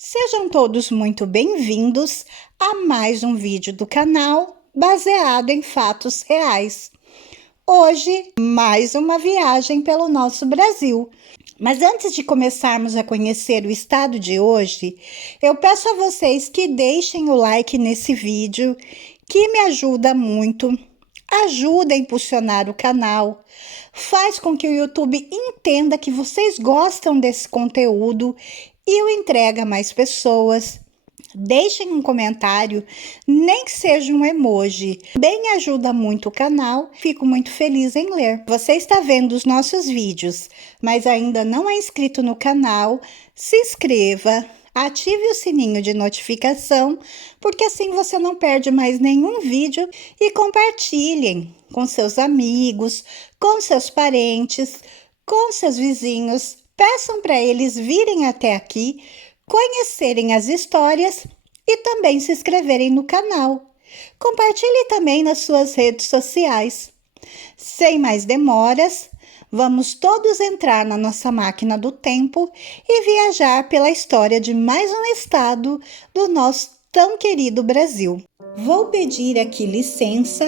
Sejam todos muito bem-vindos a mais um vídeo do canal baseado em fatos reais. Hoje, mais uma viagem pelo nosso Brasil. Mas antes de começarmos a conhecer o estado de hoje, eu peço a vocês que deixem o like nesse vídeo, que me ajuda muito, ajuda a impulsionar o canal, faz com que o YouTube entenda que vocês gostam desse conteúdo e o entrega a mais pessoas. Deixem um comentário, nem que seja um emoji. Bem ajuda muito o canal, fico muito feliz em ler. Você está vendo os nossos vídeos, mas ainda não é inscrito no canal, se inscreva, ative o sininho de notificação, porque assim você não perde mais nenhum vídeo e compartilhem com seus amigos, com seus parentes, com seus vizinhos. Peçam para eles virem até aqui, conhecerem as histórias e também se inscreverem no canal. Compartilhe também nas suas redes sociais. Sem mais demoras, vamos todos entrar na nossa máquina do tempo e viajar pela história de mais um estado do nosso tão querido Brasil. Vou pedir aqui licença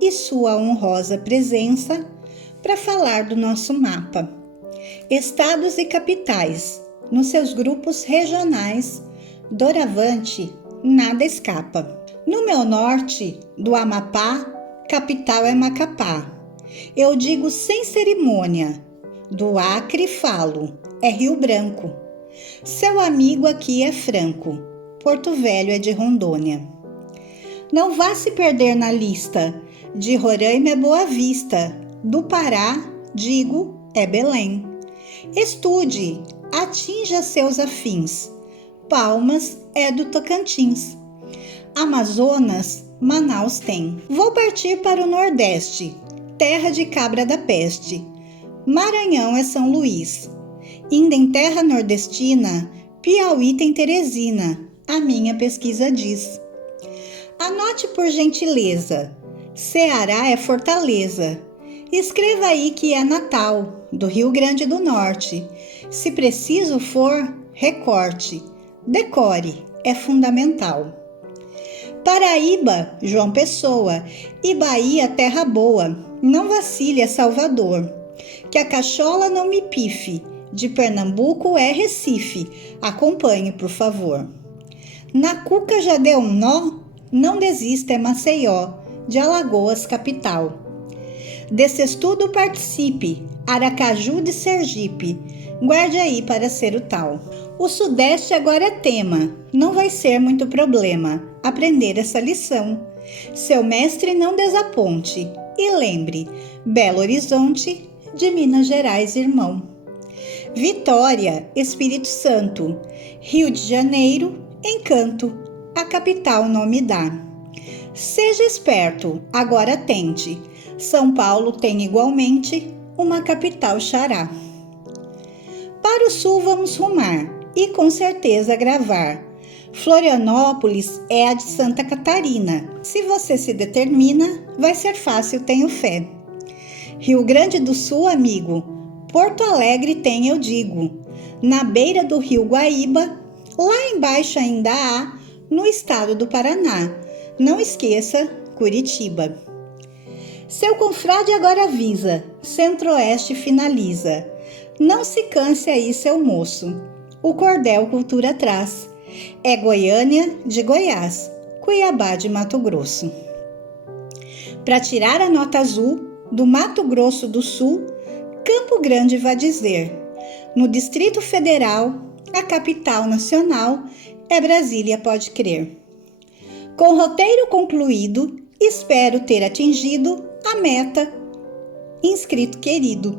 e sua honrosa presença para falar do nosso mapa. Estados e capitais, nos seus grupos regionais, doravante, nada escapa. No meu norte, do Amapá, capital é Macapá. Eu digo sem cerimônia, do Acre falo, é Rio Branco. Seu amigo aqui é franco, Porto Velho é de Rondônia. Não vá se perder na lista, de Roraima é Boa Vista, do Pará, digo, é Belém. Estude, atinja seus afins. Palmas é do Tocantins. Amazonas, Manaus tem. Vou partir para o Nordeste, terra de cabra da peste. Maranhão é São Luís. Indo em terra nordestina, Piauí tem Teresina, a minha pesquisa diz. Anote por gentileza, Ceará é Fortaleza. Escreva aí que é Natal, do Rio Grande do Norte. Se preciso for, recorte. Decore, é fundamental. Paraíba, João Pessoa. E Bahia, terra boa. Não vacile, é Salvador. Que a cachola não me pife. De Pernambuco é Recife. Acompanhe, por favor. Na cuca já deu um nó? Não desista, é Maceió. De Alagoas, capital. Desse estudo participe, Aracaju de Sergipe, guarde aí para ser o tal. O Sudeste agora é tema, não vai ser muito problema aprender essa lição. Seu mestre não desaponte e lembre, Belo Horizonte, de Minas Gerais, irmão. Vitória, Espírito Santo, Rio de Janeiro, Encanto, a capital não me dá. Seja esperto, agora tente. São Paulo tem igualmente uma capital xará. Para o sul vamos rumar e com certeza gravar. Florianópolis é a de Santa Catarina. Se você se determina, vai ser fácil, tenho fé. Rio Grande do Sul, amigo, Porto Alegre tem, eu digo. Na beira do rio Guaíba, lá embaixo ainda há, no estado do Paraná. Não esqueça, Curitiba. Seu confrade agora avisa, Centro-Oeste finaliza. Não se canse aí, seu moço, o cordel cultura traz. É Goiânia de Goiás, Cuiabá de Mato Grosso. Para tirar a nota azul, do Mato Grosso do Sul, Campo Grande vai dizer. No Distrito Federal, a capital nacional é Brasília, pode crer. Com o roteiro concluído, espero ter atingido a meta, inscrito querido,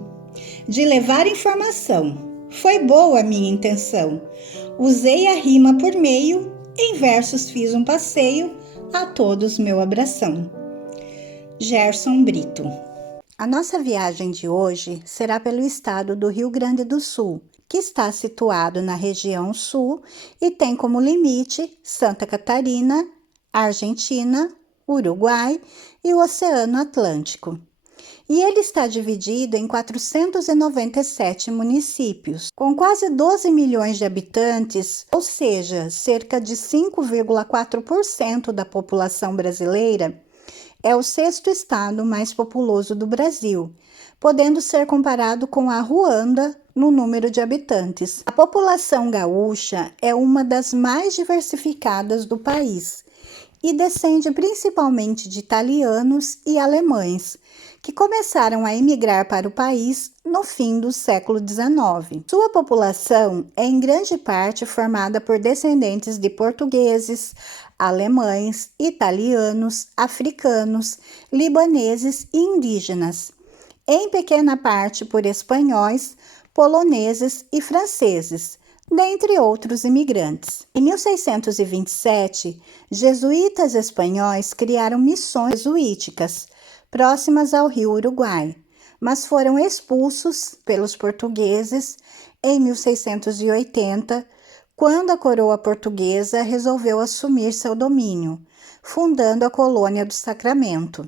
de levar informação. Foi boa a minha intenção. Usei a rima por meio, em versos fiz um passeio, a todos meu abração. Gerson Brito. A nossa viagem de hoje será pelo estado do Rio Grande do Sul, que está situado na região sul e tem como limite Santa Catarina, Argentina, Uruguai e o Oceano Atlântico. e ele está dividido em 497 municípios. Com quase 12 milhões de habitantes, ou seja, cerca de 5,4% da população brasileira, é o sexto estado mais populoso do Brasil, podendo ser comparado com a Ruanda no número de habitantes. A população gaúcha é uma das mais diversificadas do país e descende principalmente de italianos e alemães, que começaram a emigrar para o país no fim do século XIX. Sua população é em grande parte formada por descendentes de portugueses, alemães, italianos, africanos, libaneses e indígenas, em pequena parte por espanhóis, poloneses e franceses, dentre outros imigrantes. Em 1627, jesuítas espanhóis criaram missões jesuíticas próximas ao rio Uruguai, mas foram expulsos pelos portugueses em 1680, quando a coroa portuguesa resolveu assumir seu domínio, fundando a colônia do Sacramento.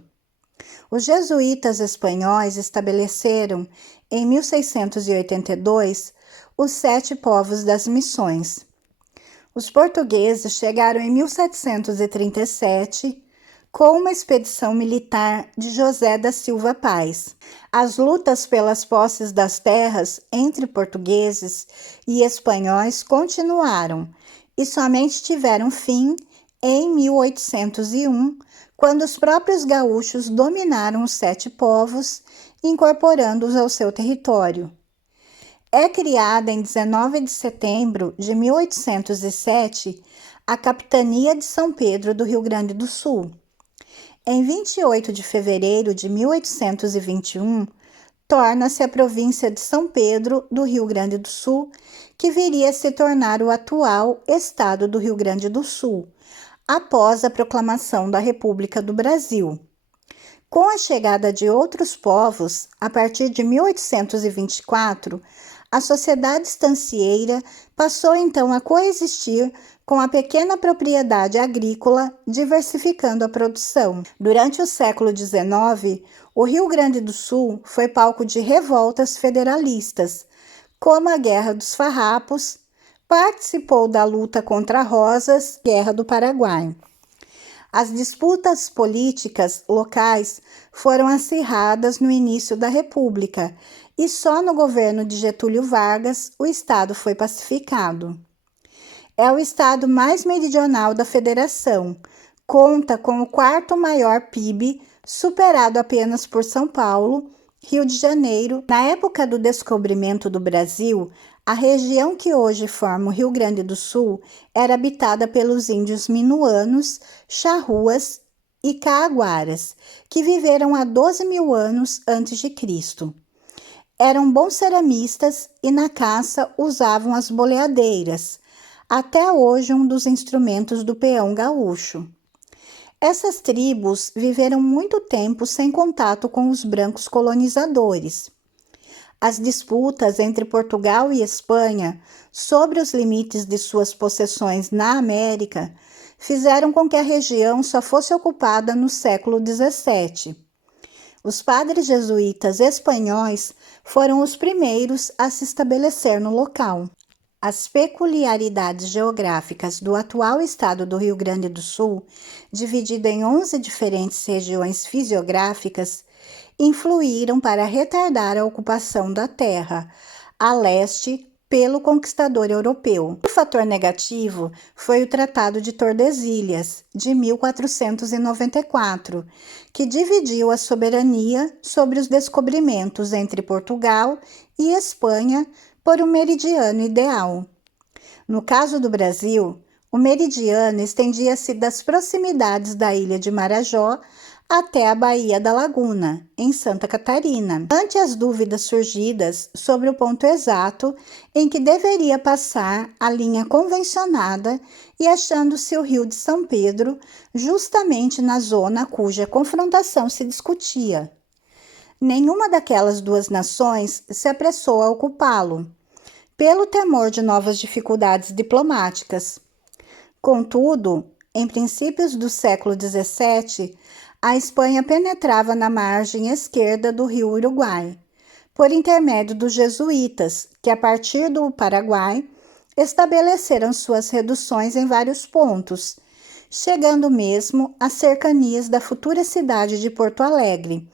Os jesuítas espanhóis estabeleceram, em 1682, os 7 povos das missões. Os portugueses chegaram em 1737 com uma expedição militar de José da Silva Paz. As lutas pelas posses das terras entre portugueses e espanhóis continuaram e somente tiveram fim em 1801, quando os próprios gaúchos dominaram os 7 povos, incorporando-os ao seu território. É criada em 19 de setembro de 1807 a Capitania de São Pedro do Rio Grande do Sul. Em 28 de fevereiro de 1821, torna-se a província de São Pedro do Rio Grande do Sul, que viria a se tornar o atual Estado do Rio Grande do Sul, após a proclamação da República do Brasil. Com a chegada de outros povos, a partir de 1824, a sociedade estancieira passou então a coexistir com a pequena propriedade agrícola, diversificando a produção. Durante o século XIX, o Rio Grande do Sul foi palco de revoltas federalistas, como a Guerra dos Farrapos, participou da luta contra Rosas, Guerra do Paraguai. As disputas políticas locais foram acirradas no início da República e só no governo de Getúlio Vargas o estado foi pacificado. É o estado mais meridional da federação, conta com o 4º maior PIB, superado apenas por São Paulo, Rio de Janeiro. Na época do descobrimento do Brasil, a região que hoje forma o Rio Grande do Sul era habitada pelos índios minuanos, charruas e caaguaras, que viveram há 12 mil anos antes de Cristo. Eram bons ceramistas e na caça usavam as boleadeiras, até hoje um dos instrumentos do peão gaúcho. Essas tribos viveram muito tempo sem contato com os brancos colonizadores. As disputas entre Portugal e Espanha sobre os limites de suas possessões na América fizeram com que a região só fosse ocupada no século XVII. Os padres jesuítas espanhóis foram os primeiros a se estabelecer no local. As peculiaridades geográficas do atual estado do Rio Grande do Sul, dividido em 11 diferentes regiões fisiográficas, influíram para retardar a ocupação da terra, a leste, pelo conquistador europeu. O fator negativo foi o Tratado de Tordesilhas, de 1494, que dividiu a soberania sobre os descobrimentos entre Portugal e Espanha por um meridiano ideal. No caso do Brasil, o meridiano estendia-se das proximidades da ilha de Marajó até a Baía da Laguna, em Santa Catarina. Ante as dúvidas surgidas sobre o ponto exato em que deveria passar a linha convencionada e achando-se o Rio de São Pedro, justamente na zona cuja confrontação se discutia. Nenhuma daquelas duas nações se apressou a ocupá-lo, pelo temor de novas dificuldades diplomáticas. Contudo, em princípios do século XVII, a Espanha penetrava na margem esquerda do rio Uruguai, por intermédio dos jesuítas, que a partir do Paraguai estabeleceram suas reduções em vários pontos, chegando mesmo às cercanias da futura cidade de Porto Alegre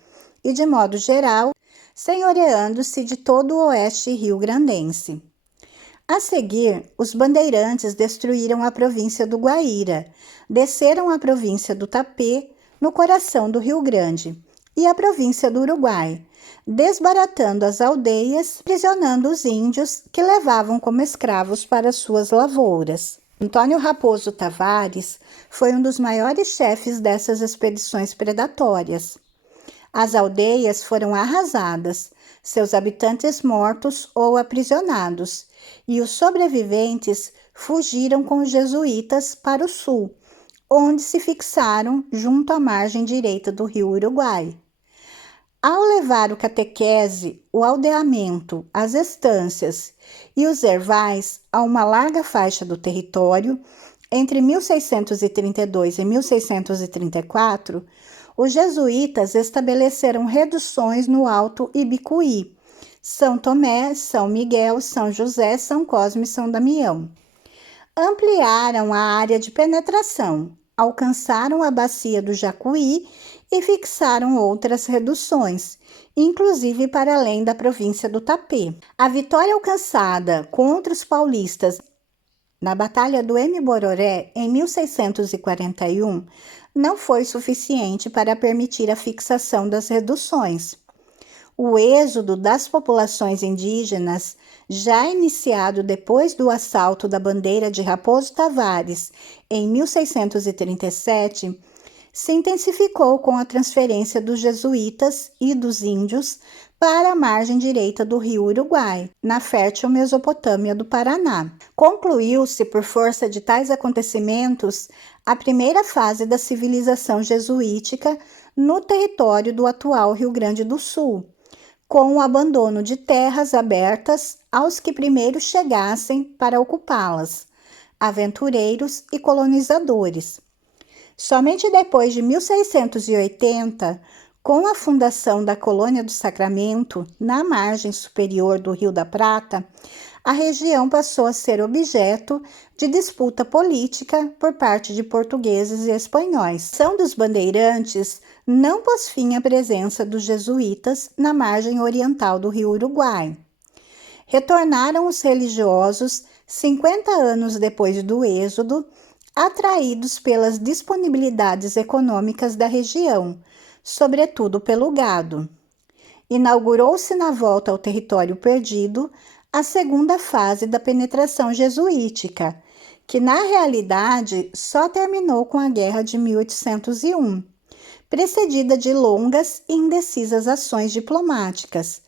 e, de modo geral, senhoreando-se de todo o oeste rio-grandense. A seguir, os bandeirantes destruíram a província do Guaíra, desceram a província do Tapé, no coração do Rio Grande, e a província do Uruguai, desbaratando as aldeias, aprisionando os índios que levavam como escravos para suas lavouras. Antônio Raposo Tavares foi um dos maiores chefes dessas expedições predatórias. As aldeias foram arrasadas, seus habitantes mortos ou aprisionados, e os sobreviventes fugiram com os jesuítas para o sul, onde se fixaram junto à margem direita do rio Uruguai. Ao levar o catequese, o aldeamento, as estâncias e os ervais a uma larga faixa do território, entre 1632 e 1634, os jesuítas estabeleceram reduções no Alto Ibicuí, São Tomé, São Miguel, São José, São Cosme e São Damião. Ampliaram a área de penetração, alcançaram a bacia do Jacuí e fixaram outras reduções, inclusive para além da província do Tapé. A vitória alcançada contra os paulistas na Batalha do M-Bororé, em 1641, não foi suficiente para permitir a fixação das reduções. O êxodo das populações indígenas, já iniciado depois do assalto da bandeira de Raposo Tavares, em 1637, se intensificou com a transferência dos jesuítas e dos índios para a margem direita do rio Uruguai, na fértil Mesopotâmia do Paraná. Concluiu-se, por força de tais acontecimentos, a primeira fase da civilização jesuítica no território do atual Rio Grande do Sul, com o abandono de terras abertas aos que primeiro chegassem para ocupá-las, aventureiros e colonizadores. Somente depois de 1680, com a fundação da Colônia do Sacramento, na margem superior do Rio da Prata, a região passou a ser objeto de disputa política por parte de portugueses e espanhóis. A ação dos bandeirantes não pôs fim à presença dos jesuítas na margem oriental do rio Uruguai. Retornaram os religiosos 50 anos depois do êxodo, atraídos pelas disponibilidades econômicas da região, sobretudo pelo gado. Inaugurou-se na volta ao território perdido a segunda fase da penetração jesuítica, que na realidade só terminou com a Guerra de 1801, precedida de longas e indecisas ações diplomáticas,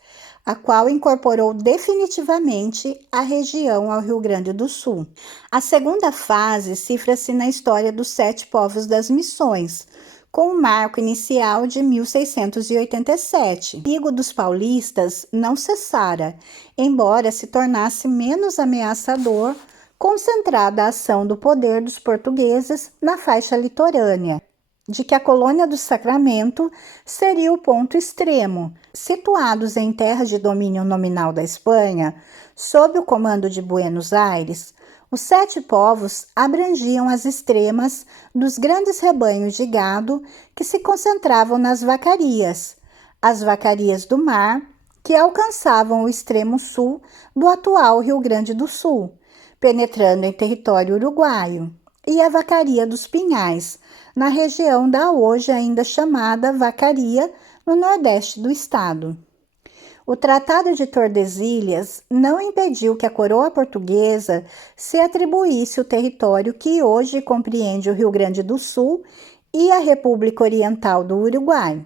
a qual incorporou definitivamente a região ao Rio Grande do Sul. A segunda fase cifra-se na história dos 7 povos das missões, com o marco inicial de 1687. O perigo dos paulistas não cessara, embora se tornasse menos ameaçador, concentrada a ação do poder dos portugueses na faixa litorânea, de que a Colônia do Sacramento seria o ponto extremo. Situados em terras de domínio nominal da Espanha, sob o comando de Buenos Aires, os 7 povos abrangiam as extremas dos grandes rebanhos de gado que se concentravam nas vacarias, as vacarias do mar, que alcançavam o extremo sul do atual Rio Grande do Sul, penetrando em território uruguaio, e a vacaria dos Pinhais, na região da hoje ainda chamada Vacaria, no nordeste do estado. O Tratado de Tordesilhas não impediu que a coroa portuguesa se atribuísse o território que hoje compreende o Rio Grande do Sul e a República Oriental do Uruguai.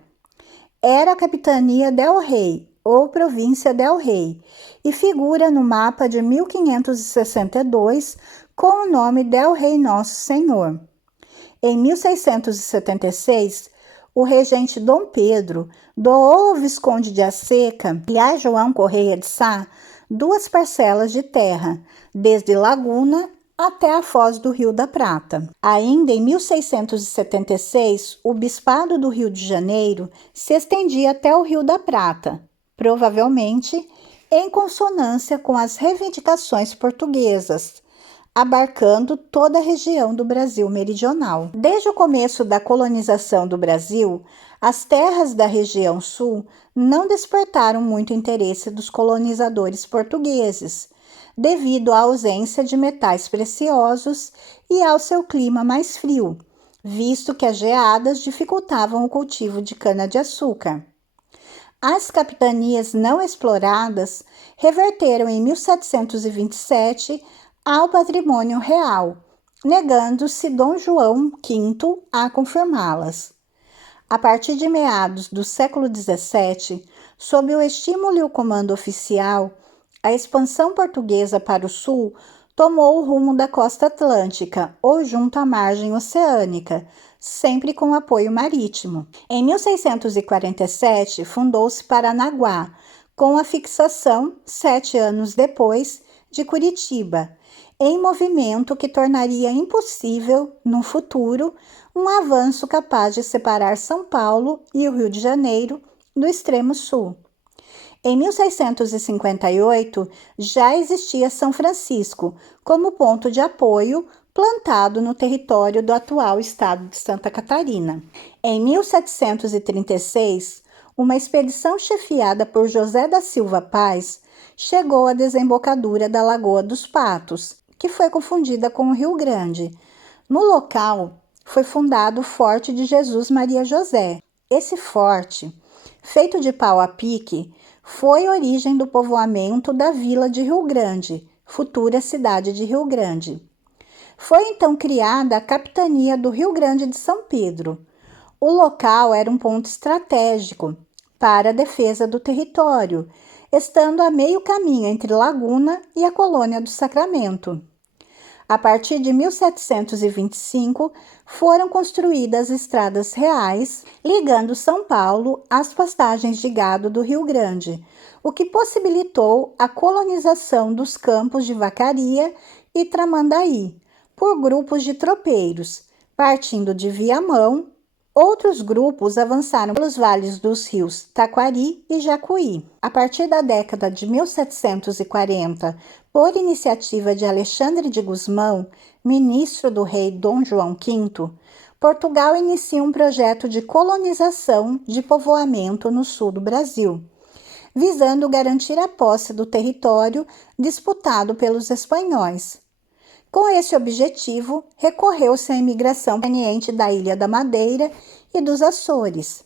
Era a Capitania del Rei, ou Província del Rei, e figura no mapa de 1562 com o nome del Rei Nosso Senhor. Em 1676, o regente Dom Pedro doou ao Visconde de Aseca, a João Correia de Sá, 2 parcelas de terra, desde Laguna até a foz do Rio da Prata. Ainda em 1676, o Bispado do Rio de Janeiro se estendia até o Rio da Prata, provavelmente em consonância com as reivindicações portuguesas, abarcando toda a região do Brasil meridional. Desde o começo da colonização do Brasil, as terras da região sul não despertaram muito interesse dos colonizadores portugueses, devido à ausência de metais preciosos e ao seu clima mais frio, visto que as geadas dificultavam o cultivo de cana-de-açúcar. As capitanias não exploradas reverteram em 1727 ao patrimônio real, negando-se Dom João V a confirmá-las. A partir de meados do século XVII, sob o estímulo e o comando oficial, a expansão portuguesa para o sul tomou o rumo da costa atlântica ou junto à margem oceânica, sempre com apoio marítimo. Em 1647, fundou-se Paranaguá, com a fixação, 7 anos depois, de Curitiba, em movimento que tornaria impossível, no futuro, um avanço capaz de separar São Paulo e o Rio de Janeiro do extremo sul. Em 1658, já existia São Francisco como ponto de apoio plantado no território do atual estado de Santa Catarina. Em 1736, uma expedição chefiada por José da Silva Paz chegou à desembocadura da Lagoa dos Patos, que foi confundida com o Rio Grande. No local, foi fundado o Forte de Jesus Maria José. Esse forte, feito de pau a pique, foi origem do povoamento da vila de Rio Grande, futura cidade de Rio Grande. Foi então criada a capitania do Rio Grande de São Pedro. O local era um ponto estratégico para a defesa do território, estando a meio caminho entre Laguna e a colônia do Sacramento. A partir de 1725, foram construídas estradas reais ligando São Paulo às pastagens de gado do Rio Grande, o que possibilitou a colonização dos campos de Vacaria e Tramandaí por grupos de tropeiros, partindo de Viamão. Outros grupos avançaram pelos vales dos rios Taquari e Jacuí. A partir da década de 1740, por iniciativa de Alexandre de Gusmão, ministro do rei Dom João V, Portugal inicia um projeto de colonização de povoamento no sul do Brasil, visando garantir a posse do território disputado pelos espanhóis. Com esse objetivo, recorreu-se à imigração proveniente da Ilha da Madeira e dos Açores.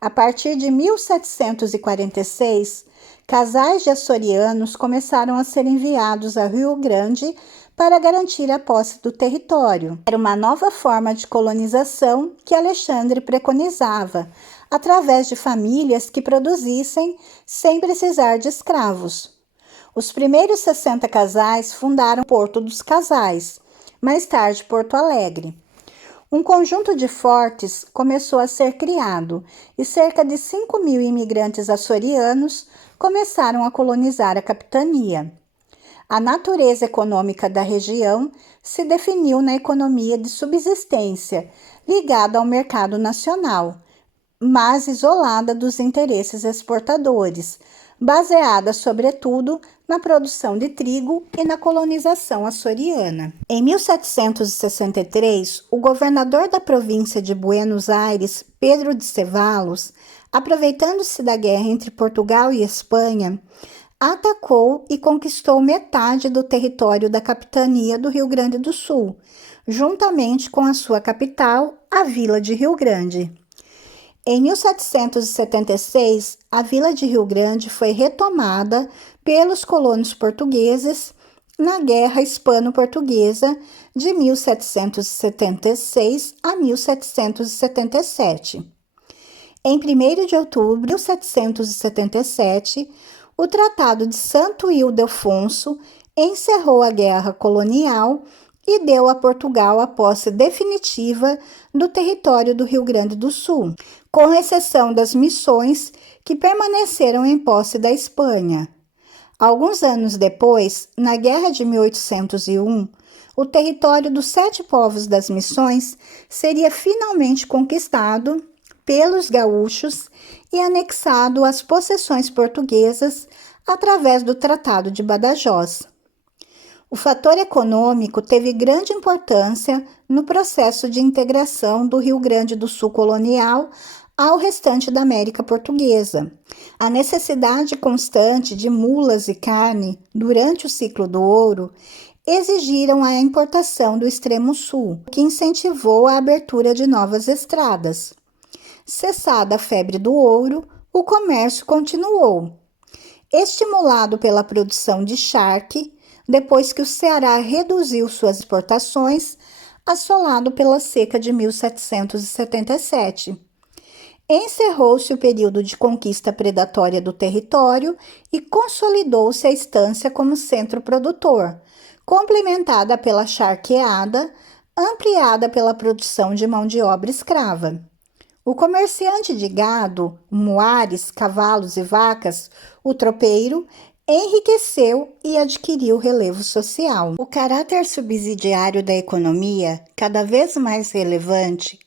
A partir de 1746, casais de açorianos começaram a ser enviados a Rio Grande para garantir a posse do território. Era uma nova forma de colonização que Alexandre preconizava, através de famílias que produzissem sem precisar de escravos. Os primeiros 60 casais fundaram Porto dos Casais, mais tarde Porto Alegre. Um conjunto de fortes começou a ser criado e cerca de 5.000 imigrantes açorianos começaram a colonizar a capitania. A natureza econômica da região se definiu na economia de subsistência, ligada ao mercado nacional, mas isolada dos interesses exportadores, baseada, sobretudo, na produção de trigo e na colonização açoriana. Em 1763, o governador da província de Buenos Aires, Pedro de Cevallos, aproveitando-se da guerra entre Portugal e Espanha, atacou e conquistou metade do território da capitania do Rio Grande do Sul, juntamente com a sua capital, a vila de Rio Grande. Em 1776, a vila de Rio Grande foi retomada pelos colonos portugueses na Guerra Hispano-Portuguesa de 1776 a 1777. Em 1º de outubro de 1777, o Tratado de Santo Ildefonso encerrou a guerra colonial e deu a Portugal a posse definitiva do território do Rio Grande do Sul, com exceção das missões que permaneceram em posse da Espanha. Alguns anos depois, na Guerra de 1801, o território dos 7 povos das Missões seria finalmente conquistado pelos gaúchos e anexado às possessões portuguesas através do Tratado de Badajoz. O fator econômico teve grande importância no processo de integração do Rio Grande do Sul colonial ao restante da América Portuguesa. A necessidade constante de mulas e carne durante o ciclo do ouro exigiram a importação do extremo sul, o que incentivou a abertura de novas estradas. Cessada a febre do ouro, o comércio continuou. Estimulado pela produção de charque, depois que o Ceará reduziu suas exportações, assolado pela seca de 1777. Encerrou-se o período de conquista predatória do território e consolidou-se a estância como centro produtor, complementada pela charqueada, ampliada pela produção de mão de obra escrava. O comerciante de gado, muares, cavalos e vacas, o tropeiro, enriqueceu e adquiriu relevo social. O caráter subsidiário da economia, cada vez mais relevante,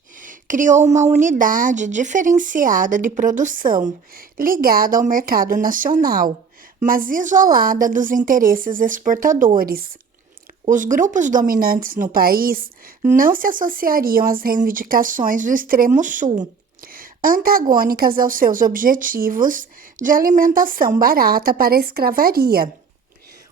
criou uma unidade diferenciada de produção, ligada ao mercado nacional, mas isolada dos interesses exportadores. Os grupos dominantes no país não se associariam às reivindicações do extremo sul, antagônicas aos seus objetivos de alimentação barata para a escravaria.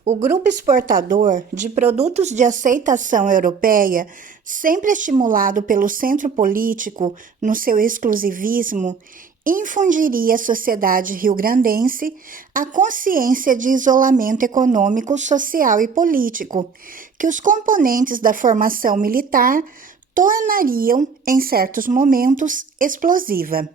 O grupo exportador de produtos de aceitação europeia, sempre estimulado pelo centro político no seu exclusivismo, infundiria à sociedade rio-grandense a consciência de isolamento econômico, social e político, que os componentes da formação militar tornariam, em certos momentos, explosiva.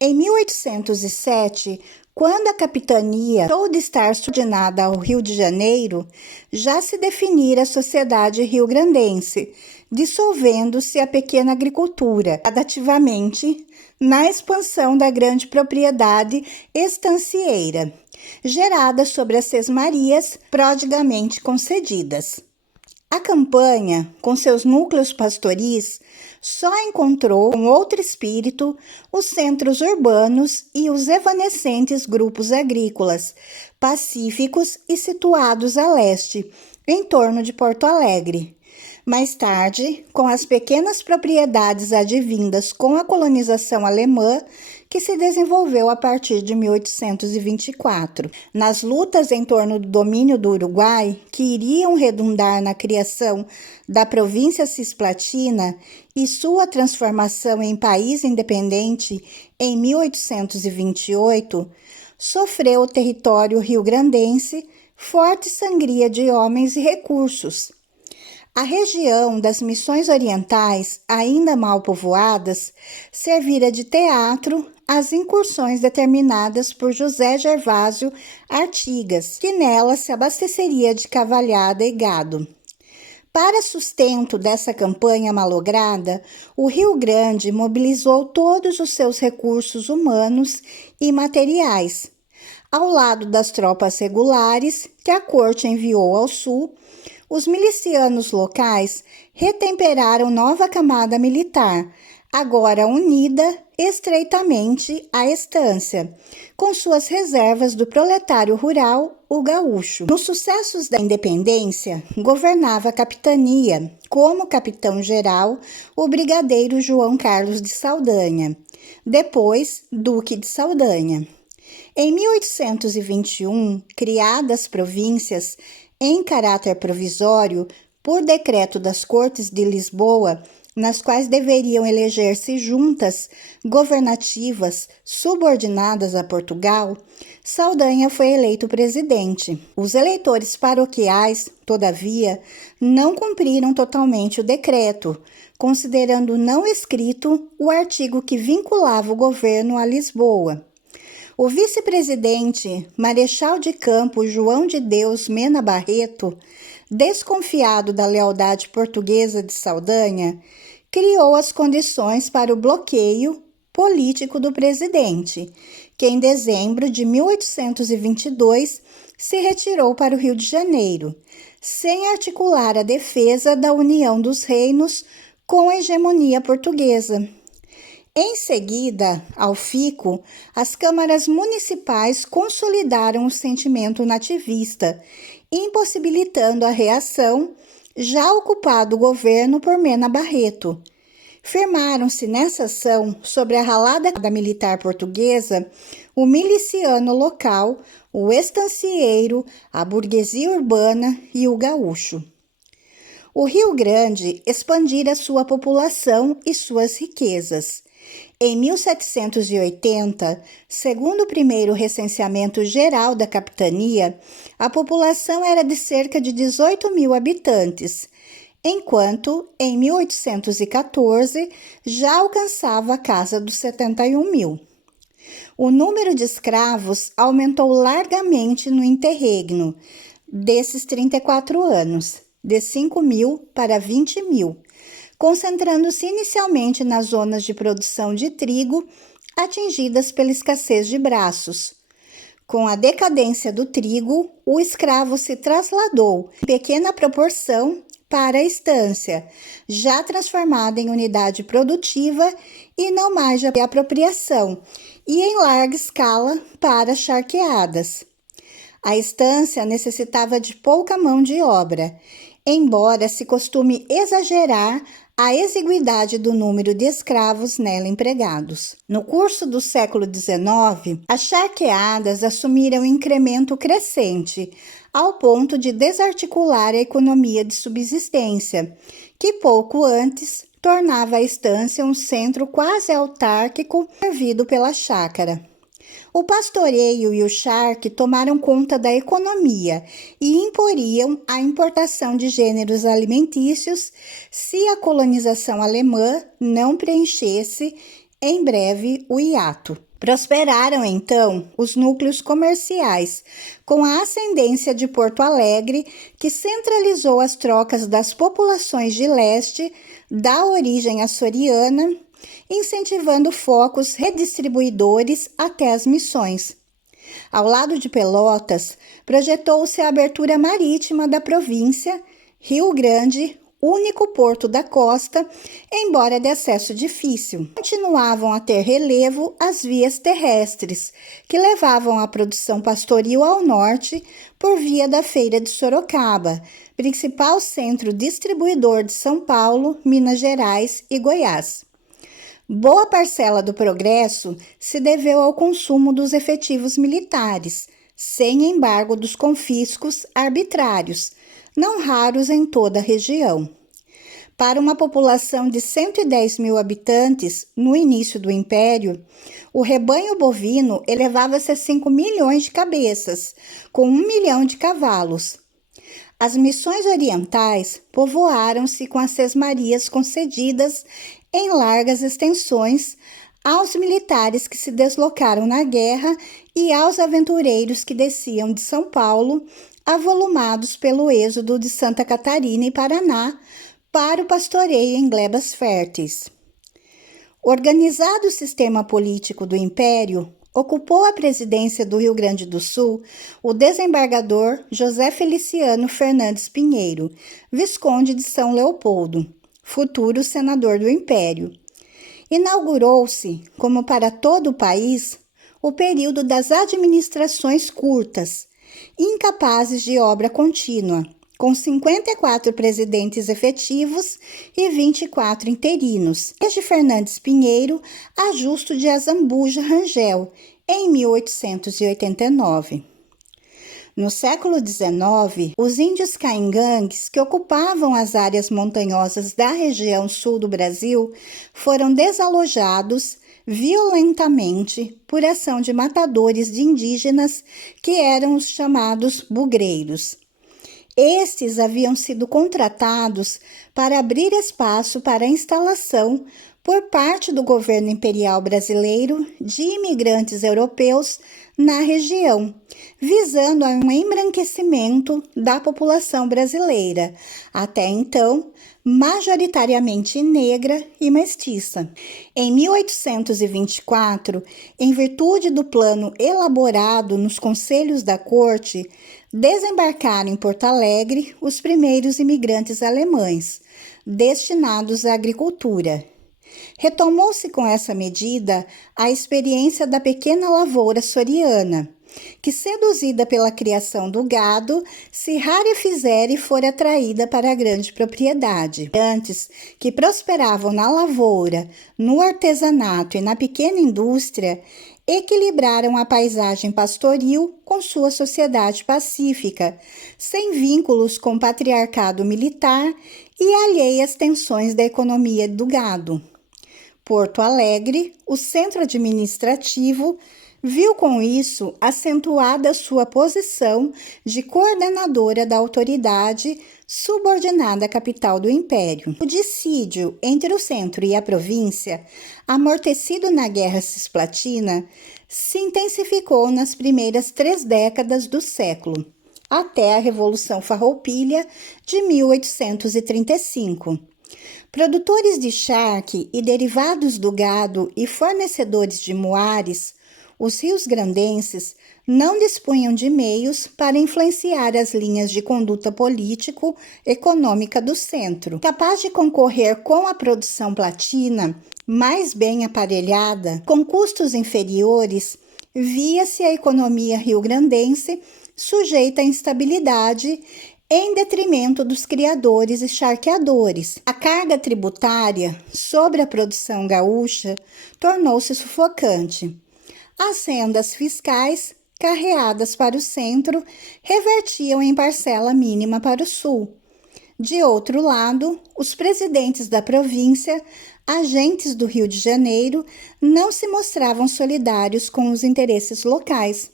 Em 1807, quando a capitania deixou de estar subordinada ao Rio de Janeiro, já se definira a sociedade rio-grandense, dissolvendo-se a pequena agricultura, gradativamente, na expansão da grande propriedade estancieira, gerada sobre as sesmarias prodigamente concedidas. A campanha, com seus núcleos pastoris, só encontrou com outro espírito os centros urbanos e os evanescentes grupos agrícolas, pacíficos e situados a leste, em torno de Porto Alegre. Mais tarde, com as pequenas propriedades advindas com a colonização alemã, que se desenvolveu a partir de 1824. Nas lutas em torno do domínio do Uruguai, que iriam redundar na criação da província cisplatina e sua transformação em país independente em 1828, sofreu o território rio-grandense forte sangria de homens e recursos. A região das Missões Orientais, ainda mal povoadas, servira de teatro às incursões determinadas por José Gervásio Artigas, que nela se abasteceria de cavalhada e gado. Para sustento dessa campanha malograda, o Rio Grande mobilizou todos os seus recursos humanos e materiais, ao lado das tropas regulares que a corte enviou ao sul. Os milicianos locais retemperaram nova camada militar, agora unida estreitamente à estância, com suas reservas do proletário rural, o gaúcho. Nos sucessos da independência, governava a capitania, como capitão-geral, o brigadeiro João Carlos de Saldanha, depois Duque de Saldanha. Em 1821, criadas províncias em caráter provisório, por decreto das Cortes de Lisboa, nas quais deveriam eleger-se juntas governativas subordinadas a Portugal, Saldanha foi eleito presidente. Os eleitores paroquiais, todavia, não cumpriram totalmente o decreto, considerando não escrito o artigo que vinculava o governo a Lisboa. O vice-presidente, marechal de campo João de Deus Mena Barreto, desconfiado da lealdade portuguesa de Saldanha, criou as condições para o bloqueio político do presidente, que em dezembro de 1822 se retirou para o Rio de Janeiro, sem articular a defesa da união dos reinos com a hegemonia portuguesa. Em seguida, ao fico, as câmaras municipais consolidaram o sentimento nativista, impossibilitando a reação, já ocupado o governo por Mena Barreto. Firmaram-se nessa ação, sobre a ralada militar portuguesa, o miliciano local, o estancieiro, a burguesia urbana e o gaúcho. O Rio Grande expandira sua população e suas riquezas. Em 1780, segundo o primeiro recenseamento geral da capitania, a população era de cerca de 18 mil habitantes, enquanto, em 1814, já alcançava a casa dos 71 mil. O número de escravos aumentou largamente no interregno desses 34 anos, de 5 mil para 20 mil, concentrando-se inicialmente nas zonas de produção de trigo, atingidas pela escassez de braços. Com a decadência do trigo, o escravo se trasladou, em pequena proporção, para a estância, já transformada em unidade produtiva e não mais de apropriação, e em larga escala para charqueadas. A estância necessitava de pouca mão de obra, embora se costume exagerar a exiguidade do número de escravos nela empregados. No curso do século XIX, as charqueadas assumiram um incremento crescente, ao ponto de desarticular a economia de subsistência, que pouco antes tornava a estância um centro quase autárquico servido pela chácara. O pastoreio e o charque tomaram conta da economia e imporiam a importação de gêneros alimentícios se a colonização alemã não preenchesse em breve o hiato. Prosperaram, então, os núcleos comerciais, com a ascendência de Porto Alegre, que centralizou as trocas das populações de leste, da origem açoriana, incentivando focos redistribuidores até as missões. Ao lado de Pelotas, projetou-se a abertura marítima da província, Rio Grande, único porto da costa, embora de acesso difícil. Continuavam a ter relevo as vias terrestres, que levavam a produção pastoril ao norte por via da Feira de Sorocaba, principal centro distribuidor de São Paulo, Minas Gerais e Goiás. Boa parcela do progresso se deveu ao consumo dos efetivos militares, sem embargo dos confiscos arbitrários, não raros em toda a região. Para uma população de 110 mil habitantes, no início do Império, o rebanho bovino elevava-se a 5 milhões de cabeças, com 1 milhão de cavalos. As missões orientais povoaram-se com as sesmarias concedidas em largas extensões aos militares que se deslocaram na guerra e aos aventureiros que desciam de São Paulo, avolumados pelo êxodo de Santa Catarina e Paraná para o pastoreio em glebas férteis. Organizado o sistema político do Império, ocupou a presidência do Rio Grande do Sul o desembargador José Feliciano Fernandes Pinheiro, Visconde de São Leopoldo, futuro senador do Império. Inaugurou-se, como para todo o país, o período das administrações curtas, incapazes de obra contínua, com 54 presidentes efetivos e 24 interinos, desde Fernandes Pinheiro a Justo de Azambuja Rangel, em 1889. No século XIX, os índios caingangues, que ocupavam as áreas montanhosas da região sul do Brasil, foram desalojados violentamente por ação de matadores de indígenas que eram os chamados bugreiros. Estes haviam sido contratados para abrir espaço para a instalação, por parte do governo imperial brasileiro de imigrantes europeus na região, visando um embranquecimento da população brasileira, até então majoritariamente negra e mestiça. Em 1824, em virtude do plano elaborado nos conselhos da corte, desembarcaram em Porto Alegre os primeiros imigrantes alemães, destinados à agricultura. Retomou-se com essa medida a experiência da pequena lavoura soriana, que, seduzida pela criação do gado, se rarefizera e fora atraída para a grande propriedade. Antes, que prosperavam na lavoura, no artesanato e na pequena indústria, equilibraram a paisagem pastoril com sua sociedade pacífica, sem vínculos com o patriarcado militar e alheia às tensões da economia do gado. Porto Alegre, o centro administrativo, viu com isso acentuada sua posição de coordenadora da autoridade subordinada à capital do império. O dissídio entre o centro e a província, amortecido na Guerra Cisplatina, se intensificou nas primeiras 3 décadas do século, até a Revolução Farroupilha de 1835. Produtores de charque e derivados do gado e fornecedores de muares, os rios-grandenses não dispunham de meios para influenciar as linhas de conduta político-econômica do centro. Capaz de concorrer com a produção platina, mais bem aparelhada, com custos inferiores, via-se a economia rio-grandense sujeita à instabilidade em detrimento dos criadores e charqueadores. A carga tributária sobre a produção gaúcha tornou-se sufocante. As rendas fiscais, carreadas para o centro, revertiam em parcela mínima para o sul. De outro lado, os presidentes da província, agentes do Rio de Janeiro, não se mostravam solidários com os interesses locais.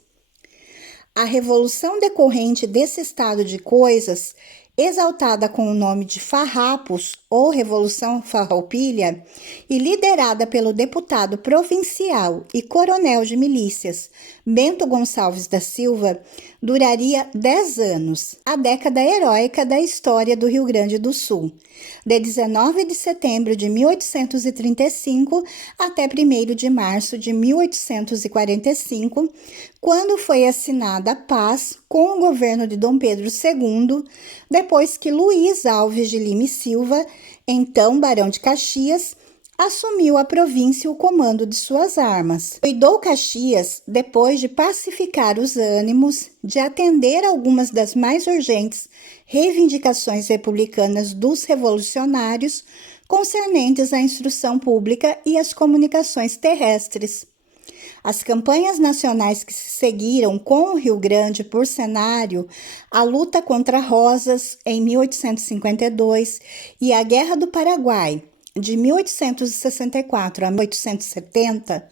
A revolução decorrente desse estado de coisas, exaltada com o nome de Farrapos ou Revolução Farroupilha, e liderada pelo deputado provincial e coronel de milícias Bento Gonçalves da Silva, duraria 10 anos, a década heróica da história do Rio Grande do Sul, de 19 de setembro de 1835 até 1º de março de 1845, quando foi assinada a paz com o governo de Dom Pedro II, depois que Luiz Alves de Lima e Silva, então barão de Caxias, assumiu a província e o comando de suas armas. Cuidou Caxias, depois de pacificar os ânimos, de atender algumas das mais urgentes reivindicações republicanas dos revolucionários concernentes à instrução pública e às comunicações terrestres. As campanhas nacionais que se seguiram com o Rio Grande por cenário, a luta contra Rosas, em 1852, e a Guerra do Paraguai, de 1864 a 1870,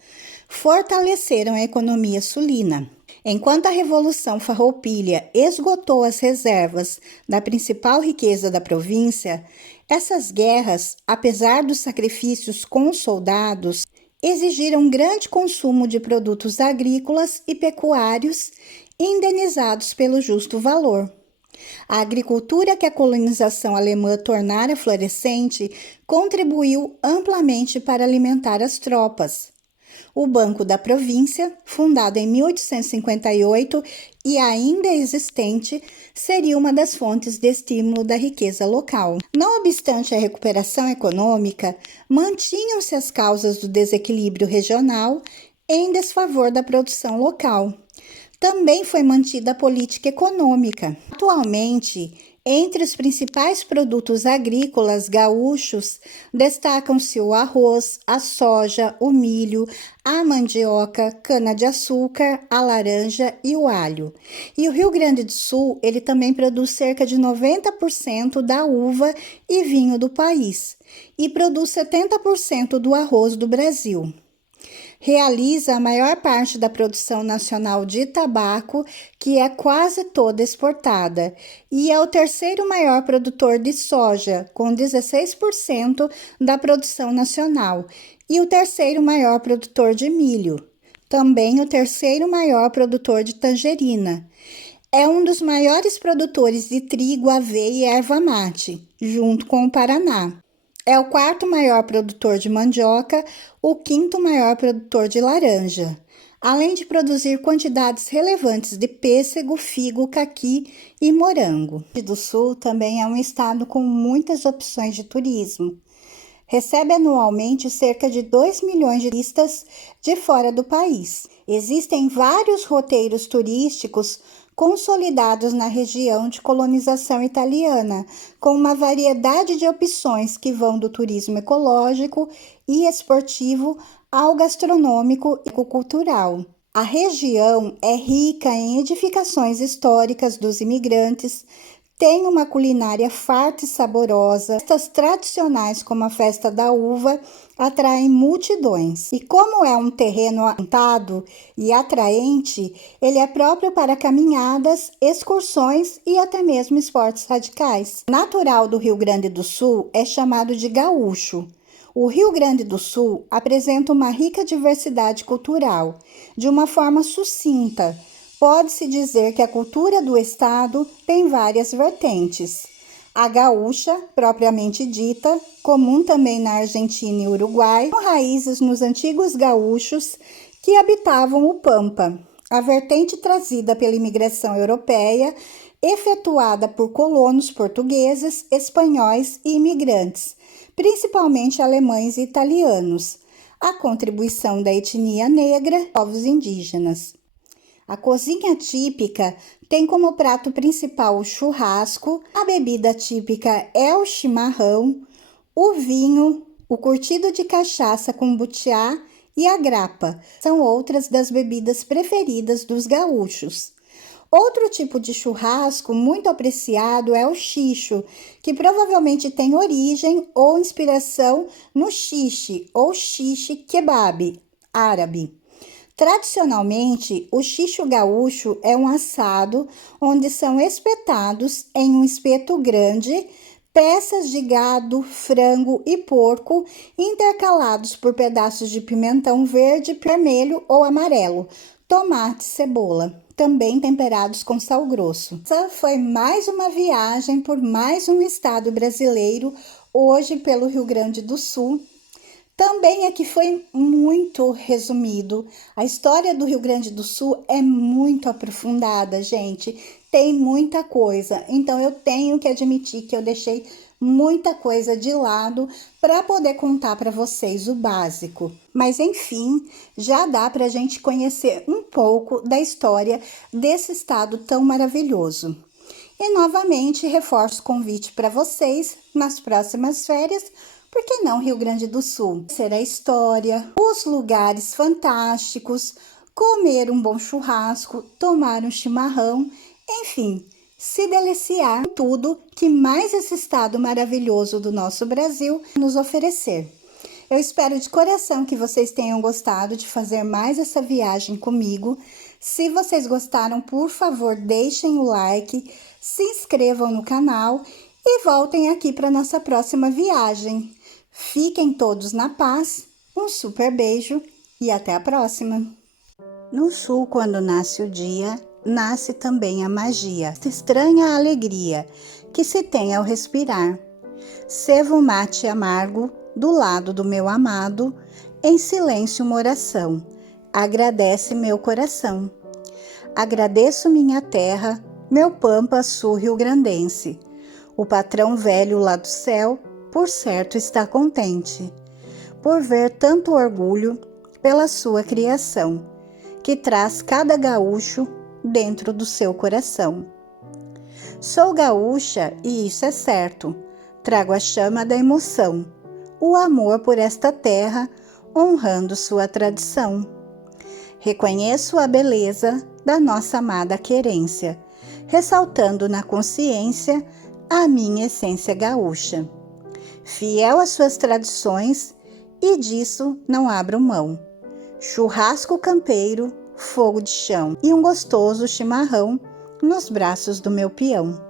fortaleceram a economia sulina. Enquanto a Revolução Farroupilha esgotou as reservas da principal riqueza da província, essas guerras, apesar dos sacrifícios com os soldados, exigiram grande consumo de produtos agrícolas e pecuários indenizados pelo justo valor. A agricultura que a colonização alemã tornara florescente contribuiu amplamente para alimentar as tropas. O Banco da Província, fundado em 1858 e ainda existente, seria uma das fontes de estímulo da riqueza local. Não obstante a recuperação econômica, mantinham-se as causas do desequilíbrio regional em desfavor da produção local. Também foi mantida a política econômica. Atualmente, entre os principais produtos agrícolas gaúchos, destacam-se o arroz, a soja, o milho, a mandioca, cana-de-açúcar, a laranja e o alho. E o Rio Grande do Sul, ele também produz cerca de 90% da uva e vinho do país e produz 70% do arroz do Brasil. realiza a maior parte da produção nacional de tabaco, que é quase toda exportada, e é o terceiro maior produtor de soja, com 16% da produção nacional, e o terceiro maior produtor de milho, também o terceiro maior produtor de tangerina. É um dos maiores produtores de trigo, aveia e erva mate, junto com o Paraná. É o quarto maior produtor de mandioca, o quinto maior produtor de laranja, além de produzir quantidades relevantes de pêssego, figo, caqui e morango. O Rio Grande do Sul também é um estado com muitas opções de turismo. Recebe anualmente cerca de 2 milhões de turistas de fora do país. Existem vários roteiros turísticos consolidados na região de colonização italiana, com uma variedade de opções que vão do turismo ecológico e esportivo ao gastronômico e cultural. A região é rica em edificações históricas dos imigrantes, tem uma culinária farta e saborosa. Festas tradicionais como a festa da uva atraem multidões. E como é um terreno montado e atraente, ele é próprio para caminhadas, excursões e até mesmo esportes radicais. Natural do Rio Grande do Sul é chamado de gaúcho. O Rio Grande do Sul apresenta uma rica diversidade cultural, de uma forma sucinta. Pode-se dizer que a cultura do estado tem várias vertentes. A gaúcha, propriamente dita, comum também na Argentina e Uruguai, com raízes nos antigos gaúchos que habitavam o Pampa. A vertente trazida pela imigração europeia, efetuada por colonos portugueses, espanhóis e imigrantes, principalmente alemães e italianos. A contribuição da etnia negra e povos indígenas. A cozinha típica tem como prato principal o churrasco, a bebida típica é o chimarrão, o vinho, o curtido de cachaça com butiá e a grapa. São outras das bebidas preferidas dos gaúchos. Outro tipo de churrasco muito apreciado é o xixo, que provavelmente tem origem ou inspiração no xixe ou xixe kebab árabe. Tradicionalmente, o xixo gaúcho é um assado onde são espetados em um espeto grande peças de gado, frango e porco intercalados por pedaços de pimentão verde, vermelho ou amarelo, tomate, cebola, também temperados com sal grosso. Essa foi mais uma viagem por mais um estado brasileiro, hoje pelo Rio Grande do Sul. Também aqui foi muito resumido. A história do Rio Grande do Sul é muito aprofundada, gente. Tem muita coisa. Então, eu tenho que admitir que eu deixei muita coisa de lado para poder contar para vocês o básico. Mas, enfim, já dá para a gente conhecer um pouco da história desse estado tão maravilhoso. E, novamente, reforço o convite para vocês nas próximas férias. Por que não Rio Grande do Sul? Ser a história, os lugares fantásticos, comer um bom churrasco, tomar um chimarrão, enfim, se deliciar com tudo que mais esse estado maravilhoso do nosso Brasil nos oferecer. Eu espero de coração que vocês tenham gostado de fazer mais essa viagem comigo. Se vocês gostaram, por favor, deixem o like, se inscrevam no canal e voltem aqui para nossa próxima viagem. Fiquem todos na paz, um super beijo e até a próxima! No sul, quando nasce o dia, nasce também a magia, esta estranha alegria que se tem ao respirar. Servo mate amargo do lado do meu amado, em silêncio uma oração, agradece meu coração. Agradeço minha terra, meu pampa sul rio-grandense, o patrão velho lá do céu, por certo está contente, por ver tanto orgulho pela sua criação, que traz cada gaúcho dentro do seu coração. Sou gaúcha e isso é certo, trago a chama da emoção, o amor por esta terra, honrando sua tradição. Reconheço a beleza da nossa amada querência, ressaltando na consciência a minha essência gaúcha. Fiel às suas tradições, e disso não abro mão. churrasco campeiro, fogo de chão e um gostoso chimarrão nos braços do meu peão.